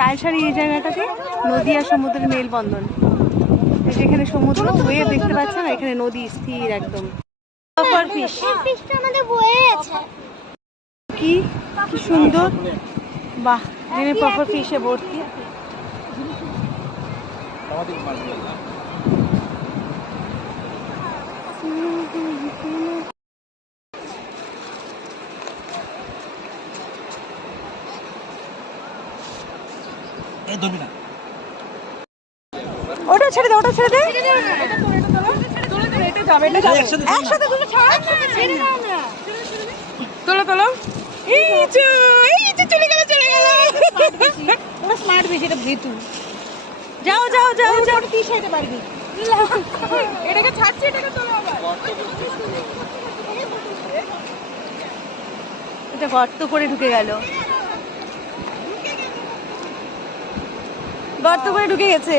তালসারি এই জায়গাটাকে নদী আর সমুদ্রের মেলবন্ধন। যেখানে সমুদ্র ওয়েভ দেখতে পাচ্ছেন, এখানে নদী স্থির একদম। পাফার ফিশ কি কি সুন্দর, বাহ! এখানে পাফার ফিশে ভর্তি। ওটা ছেড়ে দে, ওটা ছেড়ে দে। একসাথে তুলে ছাড়, তোলো তোলো। চলে গেল চলে গেল। ওরা স্মার্ট বেশি, এটা ভেতু। যাও যাও যাও যাও, কি সাইতে পারবি? এটাকে ছাড়ছি, এটাকে তোলো আবার। এটা গর্ত করে ঢুকে গেল, গর্ত করে ঢুকে গেছে।